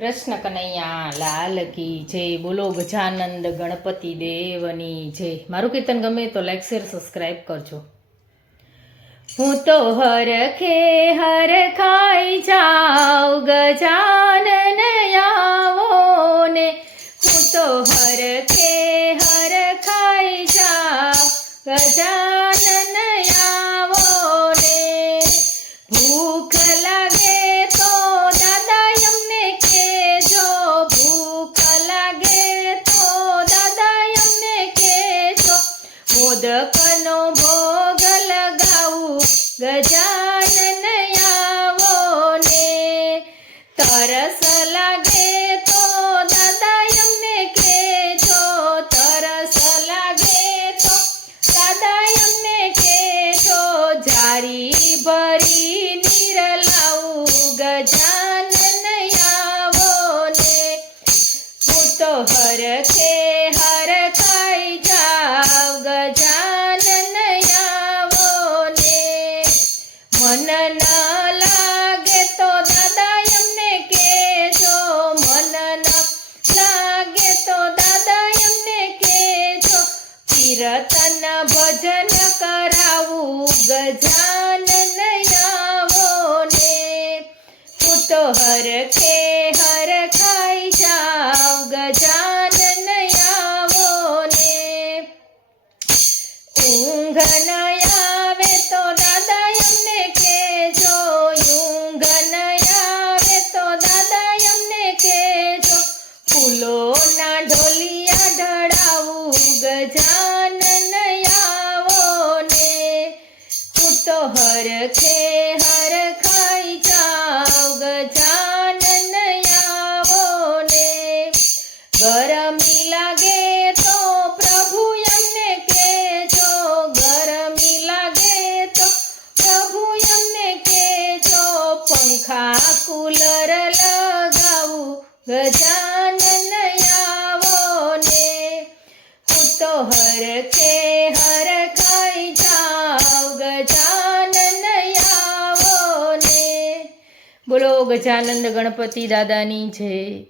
કૃષ્ણ કનૈયા લાલ કી જય. બોલો ગજાનંદ ગણપતિ દેવની જય. મારું કીર્તન ગમે તો લાઈક શેર સબસ્ક્રાઈબ કરજો. હું તો હરખે હરખાઈ જાઉં ગજાનન આવો ને. હું તો હરખે હરખાઈ જાઉં ગજાનન આવો ને. ભૂખ લાગે તો દાદા અમને કહેજો, ભૂખ લાગે તો દાદા અમને કહેજો. મોદકનો ભોગ લગાવું ગજાનન આવો ને. તરસ લાગે તો દાદા અમને કહેજો, તરસ લાગે તો દાદા અમને કહેજો. જારી ભરી નીર લાવું ગજાનન આવો ને. હું તો હરખે હરખાઈ જાઉં ગજાનન આવો ને. મન ન લાગે તો દાદા અમને કહેજો, મન ન લાગે તો દાદા અમને કહેજો. કીર્તન ભજન કરાવું ગજાનન આવો ને. હું તો હરખે હરખાઈ જાઉં ગજાનન આવો ને. ઊંઘ ન આવે તો દાદા અમને કહેજો, ઊંઘ ન આવે તો દાદા અમને કહેજો. ફૂલોના ઢોલિયા ઢળાવું ગજાનન આવો ને. હું તો હરખે હરખાઈ જાઉં ગજાનન આવો ને. ગરમી લાગે તો પ્રભુ અમને કહેજો, ગરમી લાગે તો પ્રભુ અમને કહેજો. પંખા કુલર લગાવું ગજાનન આવો ને. હું તો હરખે હરખાઈ જાઉં ગજાનન આવો ને. બોલો ગજાનંદ ગણપતિ દાદાની જય.